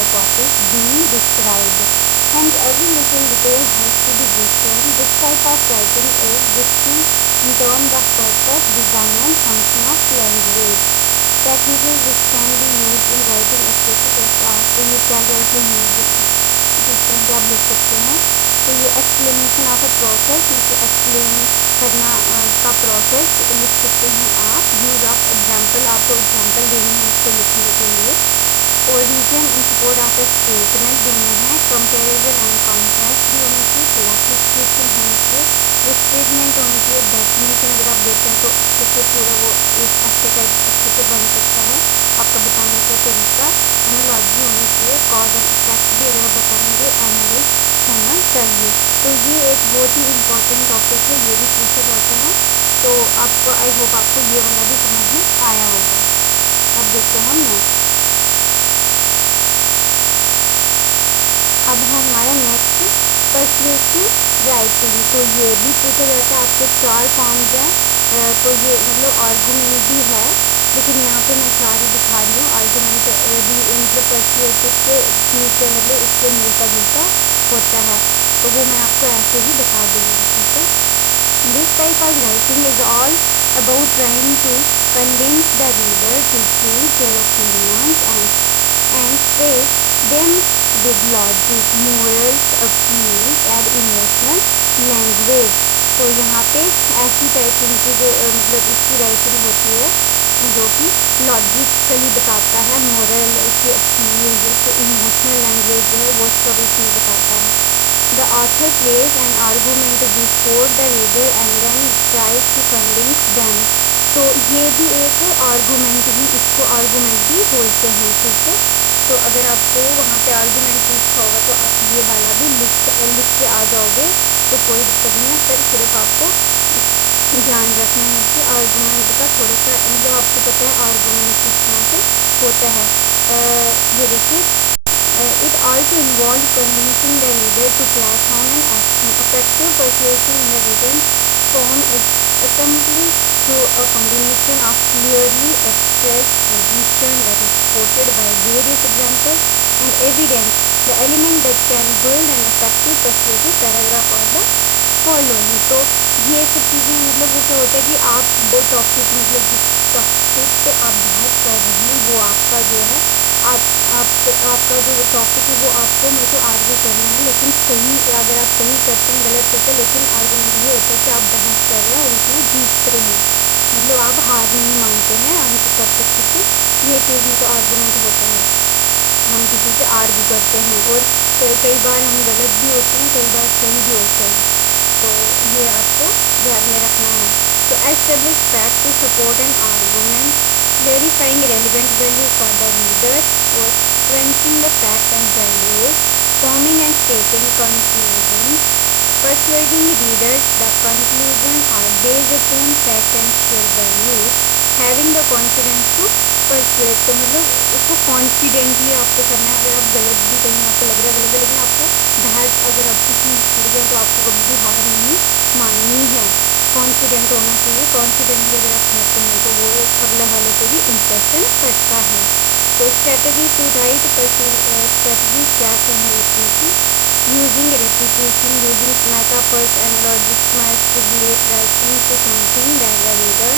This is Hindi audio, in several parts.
the topic being described. Hence, every little detail has to be written. This type of writing is distinct in terms of purpose, design, and function of language. Techniques which can be used in writing activity जैसे आप ये क्या क्या इसमें यूज देखते हैं कि आप लिख सकते हैं। तो ये एक्सप्लेनेशन ऑफ अ प्रोसेस मतलब एक्सप्लेन करना का प्रोसेस लिख सकते हैं आप। यूज ऑफ एग्जाम्पल, आपको एग्जाम्पल देने हैं इसको लिखने के लिए। Origin in support of a statement देने हैं। कंपैरिजन एंड कॉन्ट्रास्ट भी होना चाहिए। क्लासिफिकेशन होनी चाहिए। वो स्टेटमेंट होनी चाहिए। डेफिनेशन अगर आप देते हैं तो अच्छे से पूरा वो एक ऐसे टाइप अच्छे से बन सकता है आपका बताने का तरीका। एनालॉजी होनी चाहिए। कॉज एंड इफेक्ट भी अगर आप बताएंगे एनालिस्ट होना चाहिए। तो ये एक बहुत ही इम्पोर्टेंट टॉपिक है, ये भी पूछा जाता है। तो आपको आई होप आपको ये वाला भी समझ में आया होगा। अब देखते हैं हम नेक्स्ट। अब है हमारा नेक्स्ट पर्सुएसिव राइटिंग। तो ये भी पूछा जाता है। आपके चार फॉर्म्स हैं। तो ये मतलब आर्गुमेंट भी है, लेकिन यहाँ पे मैं चार ही दिखा रही हूँ। आर्गुमेंट भी मतलब पर्सुएटिव के चीज़ से मतलब उससे मिलता जुलता होता है, तो वो मैं आपको ऐसे ही बता दूंगी, ठीक है। This type of writing is all about trying to convince the reader to change their opinions and sway them with logic, morals, appeals and emotional language। तो यहाँ पे ऐसी टाइपिंग की जो मतलब इसकी राइटिंग होती है जो कि लॉजिकली बताता है, मोरल, उसकी अपील्स, उसके इमोशनल लैंग्वेज जो है वो सब इसमें बताता है। The author plays an argument before the reader and then tries to convince them। तो ये भी एक आर्गुमेंट ही, इसको आर्गुमेंट भी बोलते हैं, ठीक है। तो अगर आपको वहाँ पे आर्गुमेंट पूछा होगा तो आप ये वाला भी लिख लिख के आ जाओगे, तो कोई दिक्कत नहीं है। पर सिर्फ आपको ध्यान रखना है कि आर्गुमेंट का थोड़ा सा मतलब आपको पता है आर्गुमेंट किस तरह से होता है। ये देखिए, it also involve convincing the reader to perform an action. Effective persuasion in the written form is accomplished through a combination of clearly expressed position that is supported by various example and evidence, the element that can build an effective persuasive paragraph or the following। तो ये सब चीज़ें मतलब वो क्या होता है कि आप वो टॉपिक मतलब जिस टॉपिक पे आप बहस कर रहे हैं वो आपका जो है आप पे आपका जो टॉपिक है वो आपको मतलब आर्ग्यू करना है। लेकिन कहीं अगर आप सही करते हैं गलत करते हैं, लेकिन आर्गुमेंट ये होता है कि आप बहस कर रहे हैं और उसमें जीत रहे हैं, मतलब आप हार नहीं मानते हैं अंत तक, ठीक है। ये चीज़ मतलब आर्गुमेंट होता है, हम किसी से आर्गू करते हैं और कई बार हम गलत भी होते हैं, कई बार सही भी होते हैं। तो ये आपको ध्यान में रखना है। तो establish fact to support an argument, clarifying relevant values for the reader और sequencing the fact and values, forming and stating conclusions, persuading readers the conclusion are based upon fact and shared values, having the confidence to persuade. तो मतलब उसको कॉन्फिडेंटली आपको करना है। अगर आप गलत भी कहीं आपको लग रहा है गलत है, लेकिन आपको बहस अगर आप किसी में जीत गए हैं तो आपको कभी भी हार नहीं माननी है। कॉन्फिडेंट होना चाहिए। कॉन्फिडेंटली अगर आप कहते हैं तो वो एक अगले वाले पे भी इम्प्रेशन पड़ता है। तो स्ट्रेटजीज टू राइट स्ट्रेटजीज क्या क्या है लिखने की। Using repetition, using metaphors, analogic must relate writing to something that the reader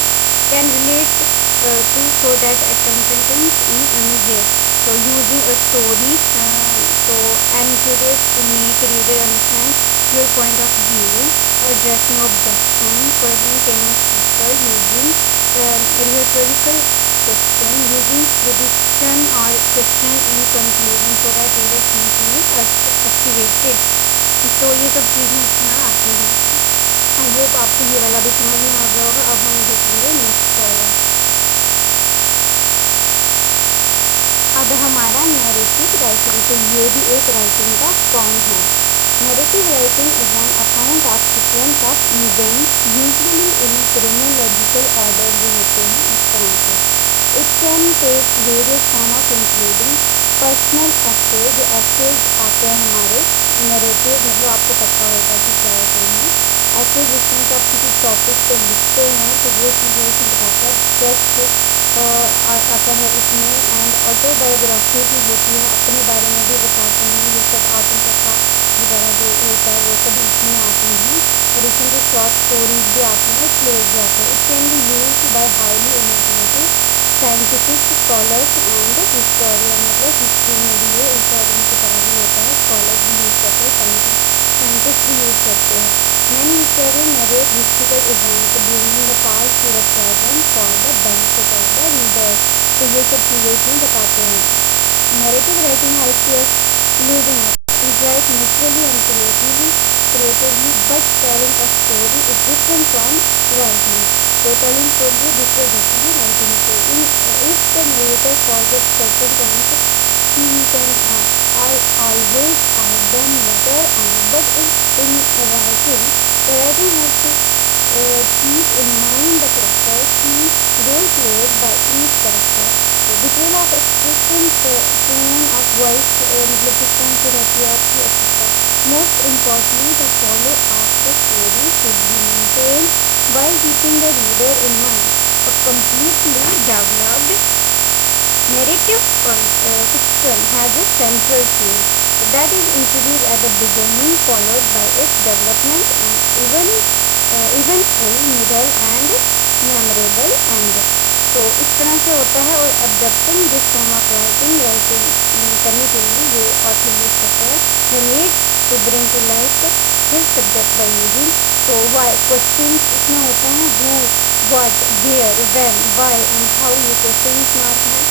can relate to so that accompanies in anyway। तो using a story, तो anecdotes to make reader understand your point of view, addressing objection, quoting famous speaker, using rhetorical question, using prediction or question in conclusion so that reader feel activated। तो ये सब चीज़ें इसमें आती हैं। आई होप आपको ये वाला भी समझ में आ गया होगा। अब हम देखेंगे नेक्स्ट वाला। अब है हमारा नैरेटिव राइटिंग। तो ये भी एक राइटिंग का फॉर्म है। Narrative writing is an account of sequence of events, usually in a chronological order, जो होते हैं उस तरह से। It can take various form of including personal essay, जो ऐसेज आते हैं हमारे। नैरेटिव मतलब आपको पता होगा कि क्या होते हैं ऐसे, जिस तरह से आप किसी टॉपिक पे लिखते हैं तो वो चीज़ वो इसमें बताता है। स्केच आता है इसमें। एंड ऑटोबायोग्राफी भी होती है, अपने बारे में while keeping the reader in mind. A completely developed narrative fiction has a central theme that is introduced at the beginning, followed by its development and eventful middle and memorable end. तो इस तरह से होता है। और adopting this form of writing करने के लिए ये ऑथर यूज करता है the need to bring to life his subject by using. तो वाई क्वेश्चंस इसमें होते हैं, who, what, where, when, why and how, ये क्वेश्चंस मार्क है,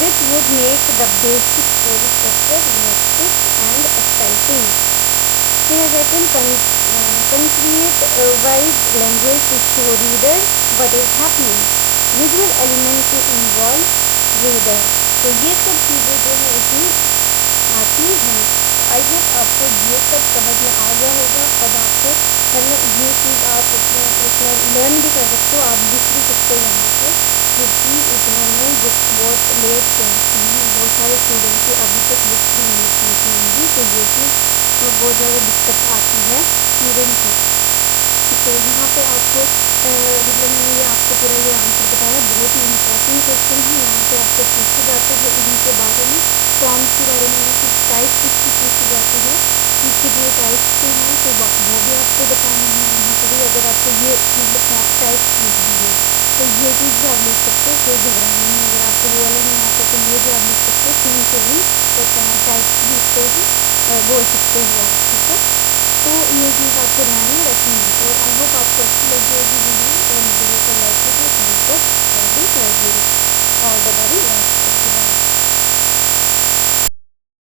which would make the basic story structure realistic and exciting. फिर है second, concrete wise language to show reader what is happening, visual element to involve reader। तो ये सब चीज़ें जो है इसमें आती हैं।